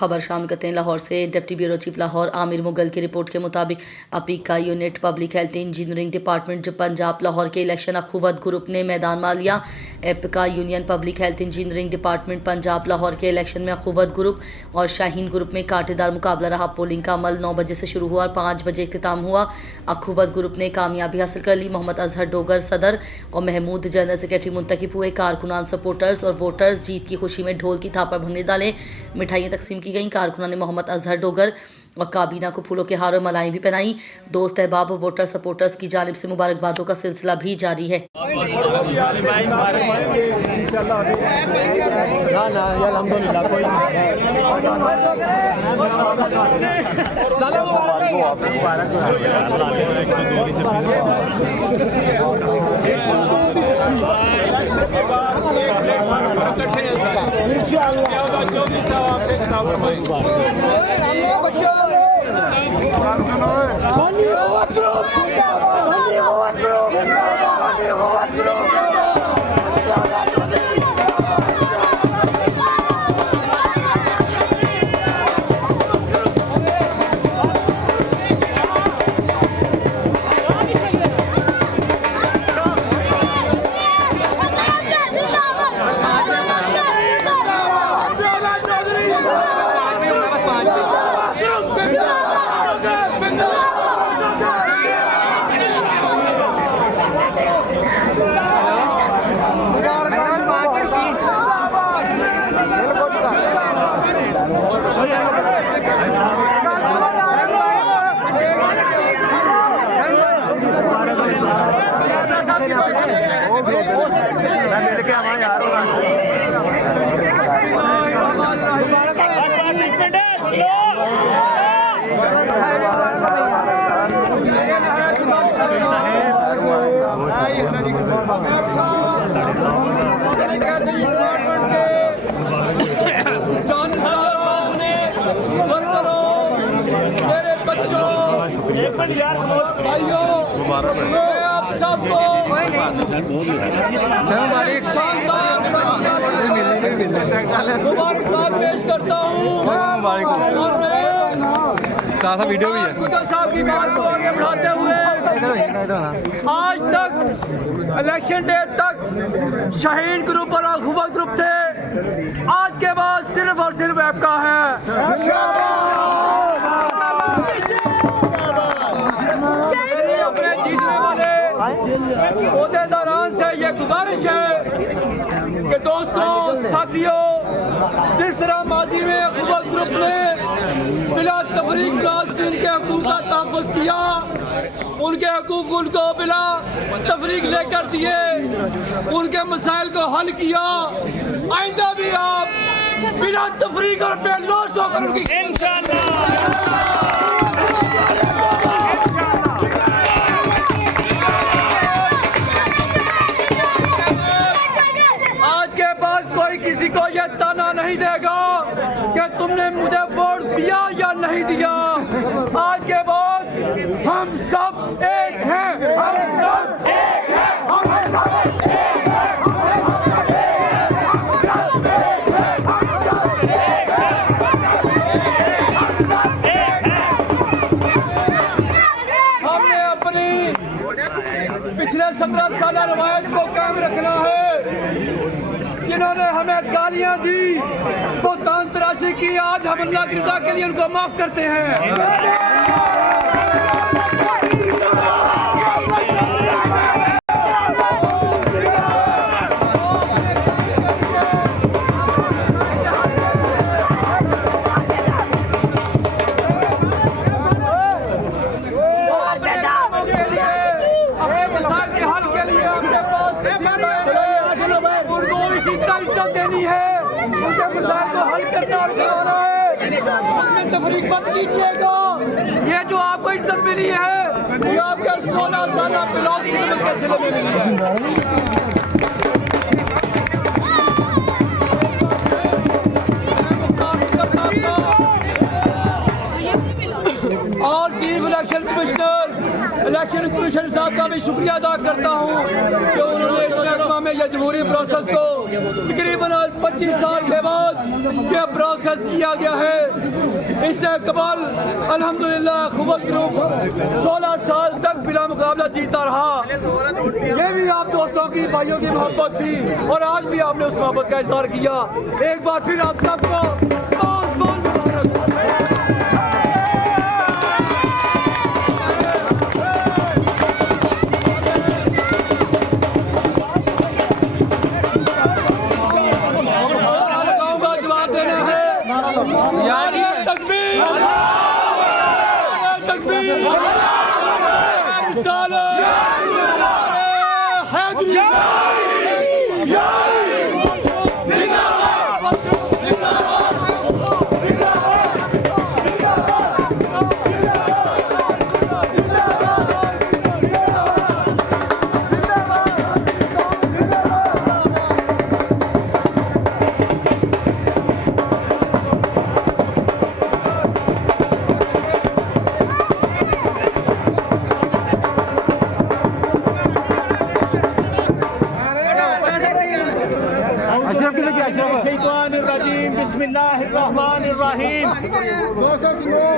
खबर शामिल करते हैं लाहौर से। Deputy bureau chief Lahore Aamir Mughal की रिपोर्ट के मुताबिक अपीका unit public health engineering department Punjab Lahore के इलेक्शन अखुवत ग्रुप ने मैदान मार लिया। एपिका union public health engineering department Punjab Lahore के इलेक्शन में अखुवत ग्रुप और शाहीन ग्रुप में कांटेदार मुकाबला रहा। पोलिंग का अमल 9 बजे से शुरू हुआ और 5 बजे इख्तिताम हुआ। अखुवत ग्रुप ने कामयाबी हासिल कर ली। मोहम्मद अजहर डोगर सदर और महमूद जनरल सेक्रेटरी मुंतखब हुए। कारकुनान सपोर्टर्स और वोटर्स जीत की खुशी में ढोल की थाप पर भरने डाले। मिठाइयाँ तकसीम की गईं। कारकुनान ने मोहम्मद अजहर डोगर और काबीना को फूलों के हार और मलाई भी पहनाई। दोस्त अहबाब और वोटर सपोर्टर्स की जानिब से मुबारकबादों का सिलसिला भी जारी है। आप सबको मुबारकबाद पेश करता हूँ। और मैं वीडियो भी है साहब की बात को आगे बढ़ाते हुए आज तक इलेक्शन डे तक शाहीन ग्रुप और अखुवत ग्रुप थे। आज के बाद सिर्फ और सिर्फ एपका है। अपने जीतने वाले ओहदेदारान से ये गुजारिश है कि दोस्तों साथियों, जिस तरह माजी में अखुवत ग्रुप ने बिला तफरीक मुलाजिमीन के हकूक़ का तहफ़्फ़ुज़ किया, उनके हकूक़ उनको बिला तफरीक लेकर दिए, उनके मसाइल को हल किया। आइंदा भी आप बिला तफरीक और बेलौस होकर उनकी किसी को यह ताना नहीं देगा कि तुमने मुझे वोट दिया या नहीं दिया। आज के बाद हम सब एक हैं, हम सब एक हैं, हम सब एक हैं, हमने अपनी पिछले 17 साल रवायत को कायम रखना है। जिन्होंने हमें गालियां दी, बुहतान तराशी की, आज हम अल्लाह की रज़ा के लिए उनको माफ करते हैं। देनी है, उनके मसाइल को हल करना और करवाना है। तफरीक मत कीजिएगा। ये जो आपको इज्जत मिली है, ये आपके 16 साल ब्लाउज की खिदमत के सिले में मिली है। और चीफ इलेक्शन कमिश्नर साहब का भी शुक्रिया अदा करता हूँ कि उन्होंने इस महकमा में में यह जमहूरी प्रोसेस को तकरीबन 25 साल के बाद यह प्रोसेस किया गया है। इससे कबल अल्हम्दुलिल्लाह अखुवत ग्रुप 16 साल तक बिला मुकाबला जीता रहा। ये भी आप दोस्तों की भाइयों की मोहब्बत थी और आज भी आपने उस मोहब्बत का इजहार किया। एक बार फिर आप सबको बहुत बहुत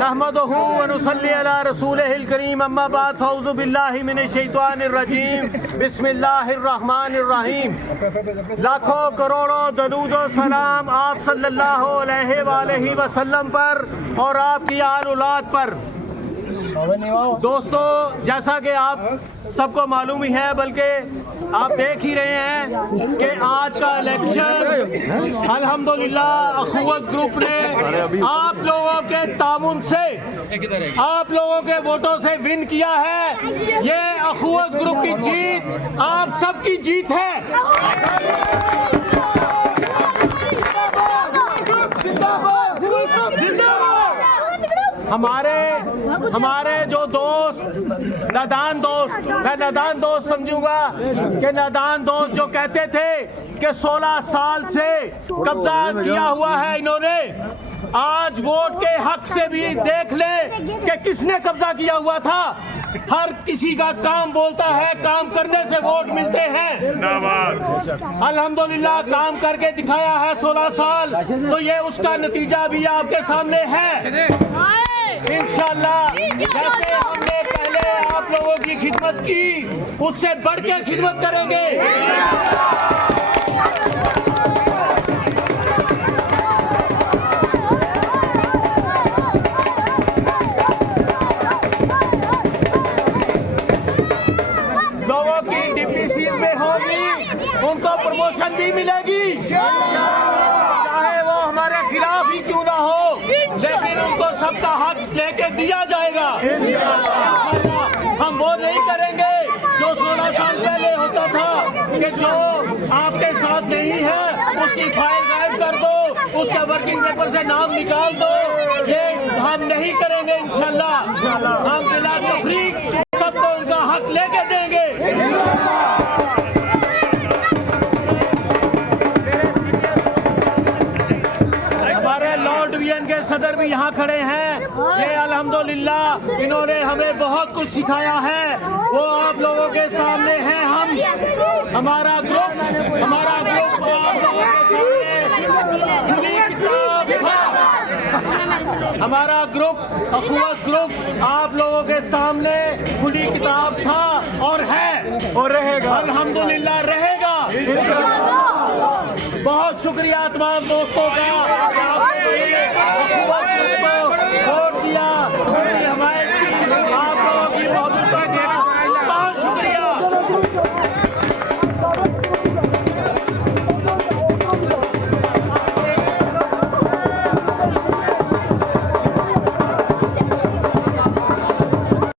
नहमदुहु व नुसल्ली अला रसूलिहिल करीम अम्मा बाद फौज़ु बिल्लाहि मिनश शैतानिर रजीम बिस्मिल्लाहिर रहमानिर रहीम। लाखों करोड़ों दरूद व सलाम आप सल्लल्लाहु अलैहि वसल्लम पर और आपकी आल औलाद पर। दोस्तों, जैसा कि आप सबको मालूम ही है, बल्कि आप देख ही रहे हैं कि आज का इलेक्शन अल्हम्दुलिल्लाह अखुवत ग्रुप ने आप लोगों के तामुन से, आप लोगों के वोटों से विन किया है। ये अखुवत ग्रुप की जीत आप सबकी जीत है। हमारे जो नादान दोस्त, मैं नादान दोस्त समझूंगा कि नादान दोस्त जो कहते थे कि 16 साल से कब्जा किया हुआ है इन्होंने, आज वोट के हक से भी देख ले कि किसने कब्जा किया हुआ था। हर किसी का काम बोलता है, काम करने से वोट मिलते हैं। अल्हम्दुलिल्लाह काम करके दिखाया है 16 साल, तो ये उसका नतीजा भी आपके सामने है। इंशाल्लाह जैसे हमने पहले आप लोगों की खिदमत की, उससे बढ़ के खिदमत करेंगे। लोगों की डिप्टी में होगी, उनको प्रमोशन भी मिलेगी, चाहे वो हमारे खिलाफ ही क्यों ना हो, लेकिन उनको सबका हक लेके दिया जाएगा। हम वो नहीं करेंगे जो 16 साल पहले होता था कि जो आपके साथ नहीं है उसकी फाइल गायब कर दो, उसका वर्किंग पेपर से नाम निकाल दो। ये हम नहीं करेंगे इंशाल्लाह। हम बिला तफरीक सबको उनका हक लेके देंगे। के सदर भी यहाँ खड़े हैं। ये अल्हम्दुलिल्लाह इन्होंने हमें बहुत कुछ सिखाया है, वो आप लोगों के सामने है। हमारा ग्रुप हमारा ग्रुप अखुवत ग्रुप आप लोगों के सामने खुली किताब था और है और रहेगा, अल्हम्दुलिल्लाह रहेगा। बहुत शुक्रिया तमाम दोस्तों का।